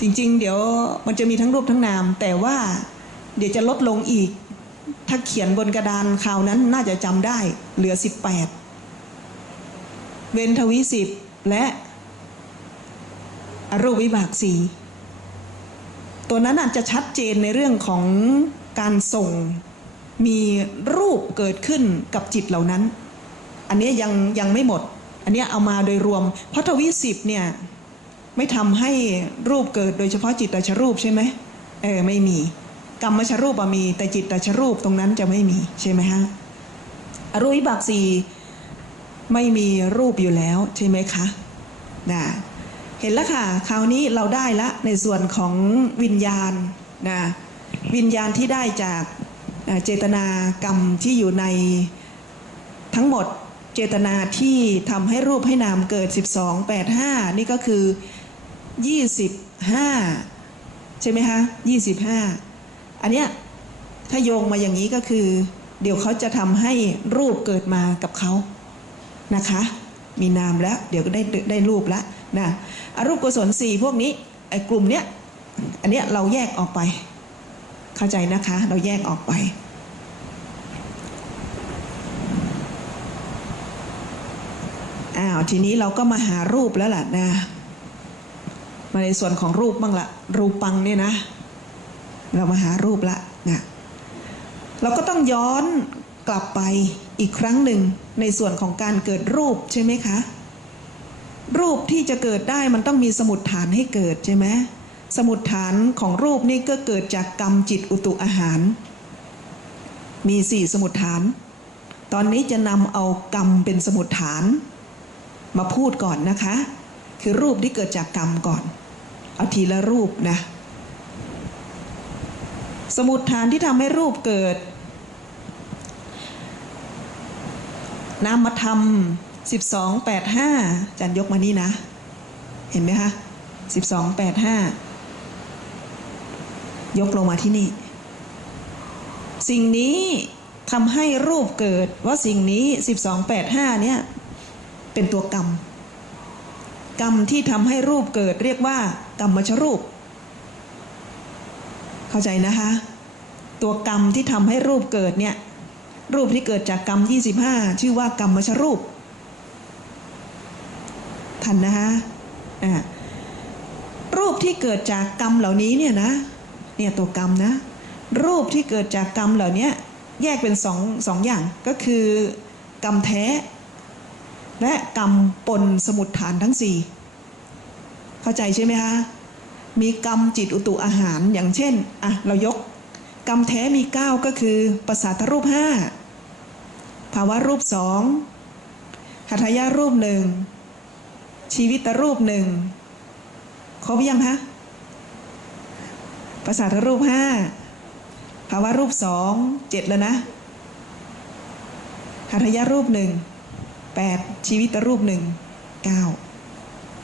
จริง ๆ เดี๋ยวมันจะมีทั้งรูปทั้งนาม แต่ว่าเดี๋ยวจะลดลงอีก ถ้าเขียนบนกระดานคราวนั้นน่าจะจำได้เหลือ 18 เวนทวีสิบและอรูปวิบากสีตัวนั้นอาจจะชัดเจนในเรื่องของการส่งมีรูปเกิดขึ้นกับจิตเหล่านั้น อันนี้ยังยังไม่หมด อันนี้เอามาโดยรวมเพราะทวีสิบเนี่ย ไม่ทำให้รูปเกิดโดยเฉพาะจิตตชรูปใช่ไหมเออไม่มีกรรมชรูปมี แต่จิตตชรูปตรงนั้นจะไม่มีใช่ไหมฮะอรูปวิบากสีไม่มีรูปอยู่แล้วใช่ไหมคะนะเห็นแล้วค่ะ คราวนี้เราได้ละในส่วนของวิญญาณนะวิญญาณที่ได้จากเอ่อเจตนากรรมที่อยู่ในทั้งหมดเจตนาที่ทำให้รูปให้นามเกิด 12 8 5 นี่ก็คือ 25ใช่ไหมคะ25อันเนี้ยถ้าโยงมาอย่างนี้ก็คือ เดี๋ยวเขาจะทำให้รูปเกิดมากับเขานะคะ มีนามแล้ว เดี๋ยวก็ได้ได้รูปแล้วนะอรูปกุศลสี่พวกนี้ไอ้กลุ่มเนี้ยอันเนี้ยเราแยกออกไป เข้าใจนะคะ เราแยกออกไปอ้าวทีนี้เราก็มาหารูปแล้วล่ะนะ มาในส่วนของรูปบ้างละรูปังเนี่ยนะ เรามาหารูปละนะเราก็ต้องย้อนกลับไปอีกครั้งหนึ่งในส่วนของการเกิดรูปใช่ไหมคะ รูปที่จะเกิดได้มันต้องมีสมุดฐานให้เกิดใช่ไหมสมุดฐานของรูปนี่ก็เกิดจากกรรมจิตอุตุอาหาร มีสี่สมุดฐาน ตอนนี้จะนำเอากรรมเป็นสมุดฐาน มาพูดก่อนนะคะ คือรูปที่เกิดจากกรรมก่อน เอาทีละรูปนะ สมุดฐานที่ทำให้รูปเกิด นามธรรม 12 8 5จันยกมานี่นะ เห็นไหมคะ 12 8 5 ยกลงมาที่นี่ สิ่งนี้ทำให้รูปเกิดว่าสิ่งนี้ 12 8 5 เนี่ย เป็นตัวกรรม กรรมที่ทำให้รูปเกิดเรียกว่ากรรมชรูป เข้าใจนะคะ ตัวกรรมที่ทำให้รูปเกิดเนี่ย รูปที่เกิดจากกรรม 25 ชื่อว่ากรรมชรูป ทันนะคะอ่ารูปที่เกิดจากกรรมเหล่านี้เนี่ยนะ เนี่ยตัวกรรมนะ รูปที่เกิดจากกรรมเหล่านี้แยกเป็นสองสองอย่างก็คือกรรมแท้ และกรรมปนสมุดฐานทั้งสี่เข้าใจใช่ไหมคะมีกรรมจิตอุตุอาหารอย่างเช่นอะเรายก กรรมแท้มี 9 ก็คือประสาทรูป 5 ภาวะรูปสองหัตถยารูปหนึ่งชีวิตรูปหนึ่งครบยังคะประสาทรูป 5 ภาวะรูปสองเจ็ดแล้วนะหัตถยารูปหนึ่ง แปดชีวิตรูปหนึ่งเก้า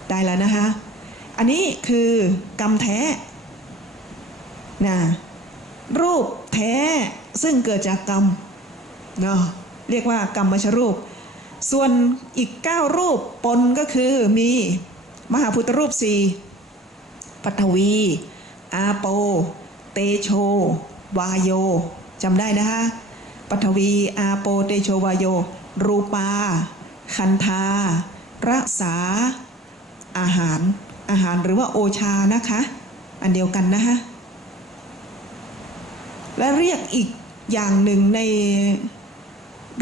ได้แล้วนะคะ อันนี้คือกรรมแท้นะรูปแท้ซึ่งเกิดจากกรรมเนาะเรียกว่ากรรมมชรูป ส่วนอีก 9 รูปปนก็คือมีมหาพุทธรูปสี่ปัทวี อาโป เตโช วาโยจำได้นะคะปัทวี อาโป เตโช วาโย รูปา คันธารักษาอาหาร อาหารหรือว่าโอชานะคะ อันเดียวกันนะคะและเรียกอีกอย่างหนึ่งใน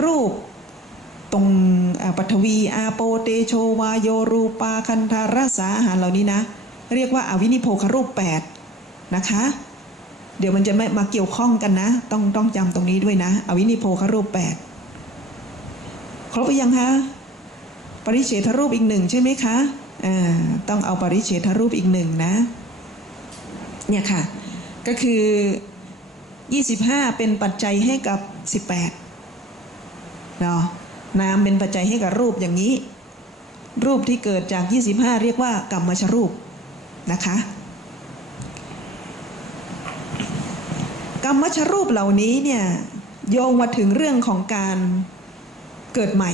รูปตรงปัทวีอาโปเตโชวาโยรูปาคันธารักษาอาหารเหล่านี้นะ เรียกว่าอาวินิโพครูป 8 นะคะ เดี๋ยวมันจะไม่มาเกี่ยวข้องกันนะ ต้องต้องจำตรงนี้ด้วยนะ อวินิโพครูป 8 ครบไปยังคะ ปริเฉทรูปอีกหนึ่งใช่ไหมคะอ่าต้องเอาปริเฉทรูปอีกหนึ่งนะ เนี่ยค่ะ ก็คือ 25 เป็นปัจจัยให้กับ 18เนาะนามเป็นปัจจัยให้กับรูปอย่างนี้ รูปที่เกิดจาก 25 เรียกว่ากรรมชรูปนะคะกรรมชรูปเหล่านี้เนี่ยโยงมาถึงเรื่องของการเกิดใหม่